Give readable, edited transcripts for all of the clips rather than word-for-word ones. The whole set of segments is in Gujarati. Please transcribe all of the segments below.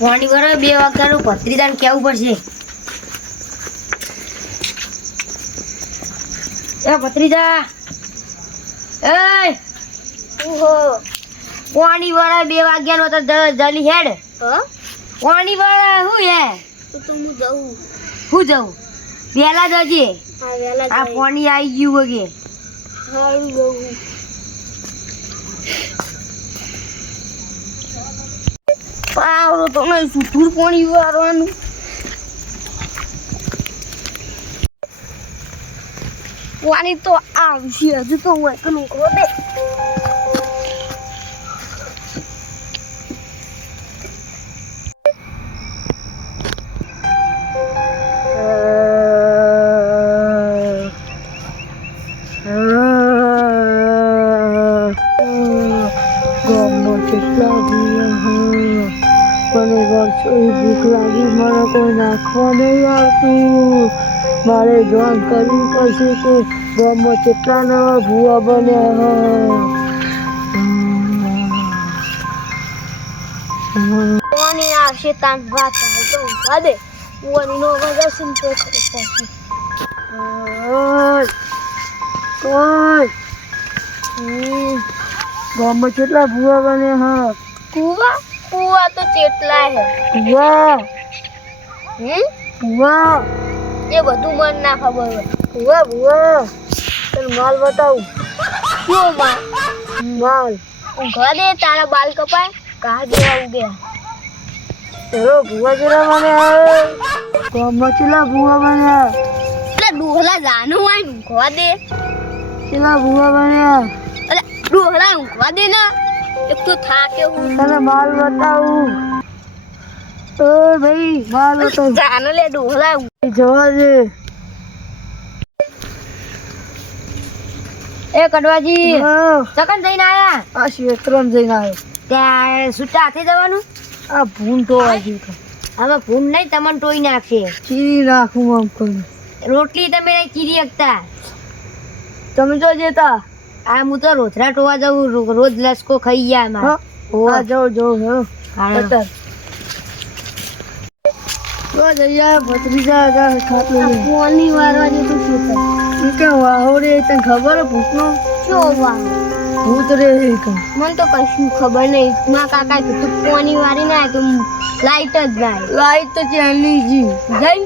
પાણી ભરે 2 વાગ્યાનું ભત્રીજાને કેવું પડશે. એ ભત્રીજા એ પાણી ભરે 2 વાગ્યાનો તો જલ્દી હેડ. પાણી ભરે હું હે તો હું જાઉં. હું જાઉં વહેલા જજે. આ પાણી આવી ગયું વગે. હારું જાઉં. પાવડો તો નહીં સુથુર પાણી વારવાનું. પાણી તો આવશે હજુ તો હોય કે નું ખોદે. મને વર્ષોની ભૂખ લાગી, મને કોઈ નાખવા નહીં આવતું. મારે જોન કરવી પડશે કે ગામમાં કેટલા નવા ભૂવા બન્યા. પાણી આવશે તાન વાત આવે તો ઊંઘવા દે. પાણી નો અવાજ આવશે ને તો ખબર પડશે. ગામમાં કેટલા ભૂવા બન્યા. કુવા કુવા તો ચેટલા હે. ભૂવા ભૂવા એ બધું મન ના ખબર હોય. ભૂવા ભૂવા તને માલ બતાવું. શું માં માલ ઊંઘવા દે. તારા બાલ કપાય કાહ જેવા ઉગ્યા. ચલો ભૂવા જરા મને ગામમાં કેટલા ભૂવા બન્યા. એટલે ડોહલા જાનું હોય ને ઊંઘવા દે. કેટલા ભૂવા બન્યા. એટલે ડોહલા ઊંઘવા દે ને. એક તો થાકે હું તને માલ બતાવું. ઓ ભાઈ માલ બતાવું. જાનો લે ડોહલા જવા દે. એ કડવાજી ચકન જઈને આયા. આ ક્ષેત્રમાં જઈને આવ્યો. ત્યાં છૂટા હાથે જવાનું. આ ભૂન તો આવી ગયું. હવે ભૂન નહીં તમને ટોઈ નાખશે. ચીરી નાખું આમ કરું. રોટલી તમે નહીં ચીરી શકતા. તમે જો જતા આ હું તો રોજરા ટોવા જાઉં. રોજ લસકો ખાઈ ગયા એમાં. હા જાઉં જાઉં. હા તો જઈએ ભત્રીજા ખાતું પાણી વારવાની તો શું થાય. કે વાહો રે તને ખબર હે ભૂતનો શું વા ભૂત રે મને તો કશું ખબર નહીં. મારા કાકા કીધું પાણી વારી ના તો લાઈટ જ ના લાઈટ તો ચાલી ગઈ જઈ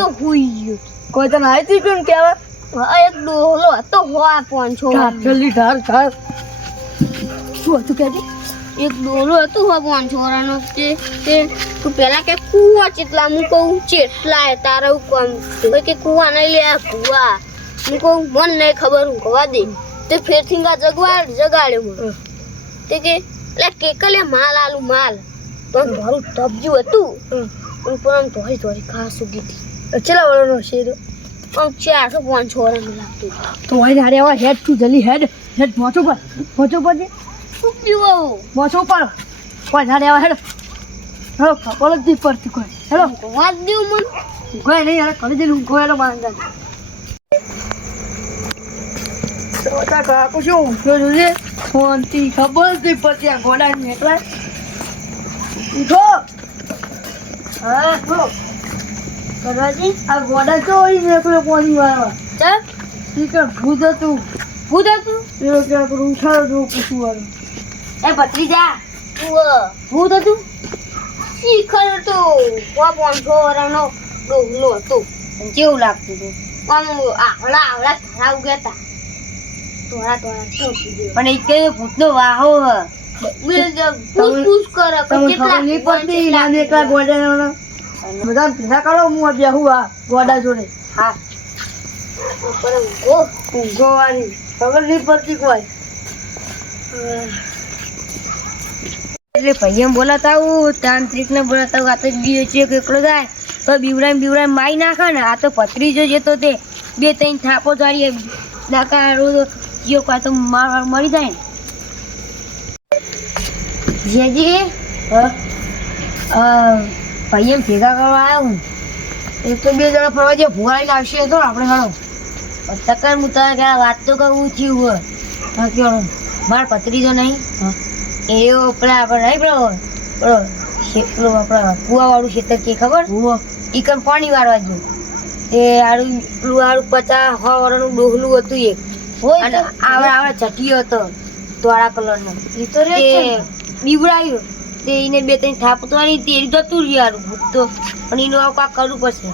તો હુઈ ગયો. કોઈ તને આવી હતી કેમ કેવા. એક ડોહલો હતો હોવા પાંચો જલ્દી ઢાર ઢાર. શું હતું કે એક ડોહલો હતો હોવા પાંચો વાળાનો. તે તું પેલા કે કુવા ચેટલા. હું કહું ચેટલા તારા કોમ કે કુવા નહીં લે કુવા. હું કહું મને નહીં ખબર. હું કવા દે તે ફેરથી જગાડ્યો મને. તે કે કેકલે માલ આલુ માલ પણ મારું તબજ્યું હતું. પણ થોડી થોડી ખાસ ઉગી હતી. ચલા વાળાનો શેર 400 500 વાળાનું લાગતું. તો હોય હારે આવા હેડ તું જલ્દી હેડ હેડ મોચો પર દે. શું પીવો મોચો પર કોઈ હારે આવા હેડ. હેલો ખબર જ નહીં પડતી કોઈ. હેલો વાત દેવું મને કોઈ નહીં યાર કરી દે. હું કોઈ માંગતા કાકુ શું ઊંઘ્યો જોજે. ફોનથી ખબર જ નહીં પડતી આ ઘોડાની એકલા. ઉઠો. હા ઉઠો. કરવાજી આ ઘોડા તો હોય નીકળ્યો પાણી વાળવા. ચાલ શીખર ભૂત હતું. ભૂત હતું. એનો ક્યાંક ઉઠાડો જો પૂછું વાળું. એ ભત્રીજા ભૂત હતું. શીખર હતો. 500 વાળાનો ડોહલો હતો. કેવું લાગતું હતું. આમ આવડા ધરા ઉગ્યા હતા. તોરા પણ એક કે ભૂતનો વાહો હ. પૂછ કરે કેટલા નહીં પડતી નાની એકલા ગોડા બધા ભેગા કરો. હું બેહું આ ગોડા જોડે. હા ઊંઘો વાળી ખબર નહીં પડતી કોઈ. એટલે ભાઈ બોલાતા આવું તાંત્રિક ને બોલાતા આવું. આ તો બીજો છે એકલો જાય તો બીવડાય મારી નાખે ને. આ તો ભત્રીજો જતો તે 2-3 થાપો જાડીએ ડાકા રોજ જીઓ કા તો મરી જાય ને. જેજી ભાઈ ભેગા કરવા આવ્યો હું. એક તો 2 જણા ફરવા જઈએ. ભુવાળી લાવશે તો આપણે હણો તકર હું તારે ક્યાં વાત તો કરવું થયું હોય. હા કેવું માર ભત્રીજો નહીં એવો પેલા આપણે નહીં પેલો પેલું આપણા કુવાવાળું ખેતર કે ખબર ઈકન પાણી વાળવા ગયું તે આડું પેલું આડું 50 વાળાનું ડોહલું હતું એક અને આવડા ચટીયો હતો ધોળા કલરનો એ તો બીવડાયું તે એને 2-3 થાપતવાની તે જતું રહ્યું ભૂત તો પણ એનું આવું કાંક કરવું પડશે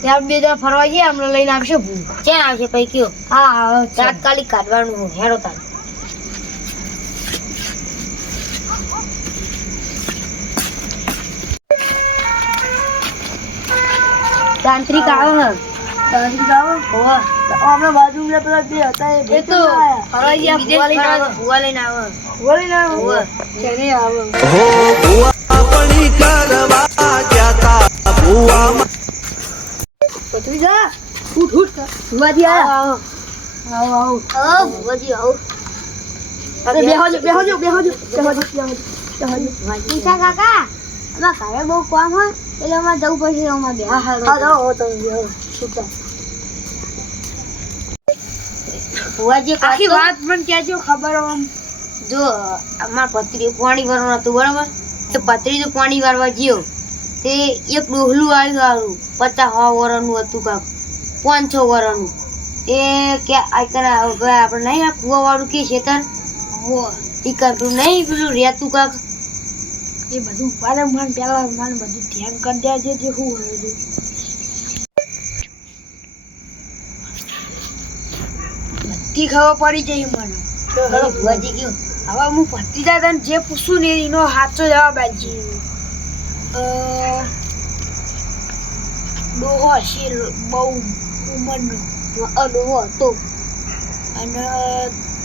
ત્યાં 2 જણા ફરવા ગયા અમને લઈને આવશે ભૂત ક્યાં આવશે પછી કયો હા તાત્કાલિક કાઢવાનું હેરો તાર તાંત્રિક આવે હોવા આપણે બાજુમાં પેલા બે હતા એ તો ફરવા ગયા ભૂવા લઈને આવે કેને આવે આપણી કરવા ગયા તા ભૂવા પતરી જા ઉઠ ભૂવાજી આવો ભૂવાજી આવો અરે બેહોજો પૂછા કાકા અમાર ઘરે બહુ કામ હોય એટલે અમારે જવું પડશે અમાર બે હા જાઓ તમે બેહો સુતા ભૂવાજી આખી વાત મને કહેજો ખબર આમ જો અમાર પત્રી પાણી વાળવાનું હતું બરાબર તો પત્રી તો પાણી વાળવા ગયો તે એક ડોહલું આવ્યું 50 વર્ષનું હતું કાક 5-6 વર્ષનું એ કે આપણે નહીં આ કુવા વાળું કે ખેતર ઈ કરતું નહીં પેલું રેતું કાક એ બધું પાડે મને પેલા મને બધું ધ્યાન કરી દેજે જે શું હોય બધી ખબર પડી જાય મને ચલો ભુવાજી ગયો હવે હું ભત્રીજા તને જે પૂછું ને એનો સાચો જવાબ આપજે ડોહો હશે બહુ ઉંમરનો ડોહો હતો અને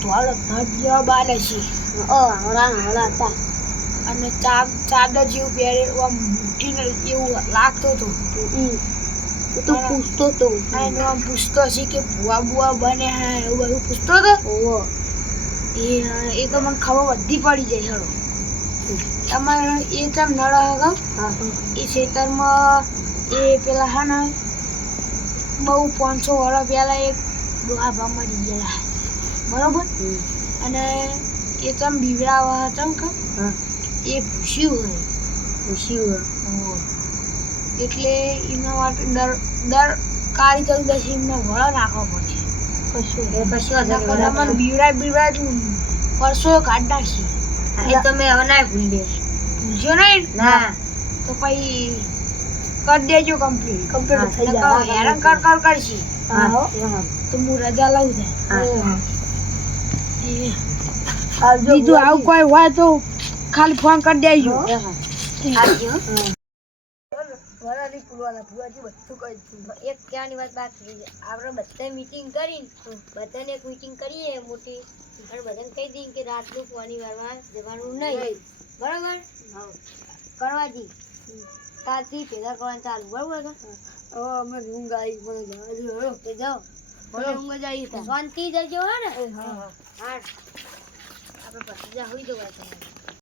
ધોળો ધડ જેવા બાલ હશે હળા હતા અને ચાદર જેવું પહેરે આમ મૂઠીને એવું લાગતો હતો તો પૂછતો હતો એનો આમ પૂછતો હશે કે ભુવા બને હે એવું બધું પૂછતો હતો એ તો મને ખબર બધી પડી જાય હળો તમારે એ ચમ નળ હતા એ ખેતરમાં એ પેલા હા ને બહુ 500 વર્ષ પહેલા એક ડોહા મરી ગયેલા બરોબર અને એ ચમ બીવડાવા ચમ કે એ પૂછ્યું હોય એટલે એના માટે દર કાળી ચૌદશી એમને વળો નાખવો પડશે મને બીવડાય પરસો કાઢ નાખી એ તમે હવે ના ભૂલજો નહીં ના તો પછી કરી દેજો કમ્પ્લીટ થઈ જાય હેરાન કર કરશી તો હું રજા લઉં છું બીજું આવું કોઈ હોય તો ખાલી ફોન કરી દેજો એક કહેવાની વાત બાકી આપણે બધા મીટિંગ કરીને બધાને એક મીટિંગ કરીએ મોટી અને બધાને કહી દઈએ કે રાતનું પાણી વાળવા જવાનું નહીં બરાબર કરવાજી કાલથી ભેગા કરવાનું ચાલુ બરાબર અમે ઊંઘ આવી મને જવા દો જાઓ મને ઊંઘ જ આવી શાંતિ જજો હે ને હા આપણે પછી હોઈ જવા તમારે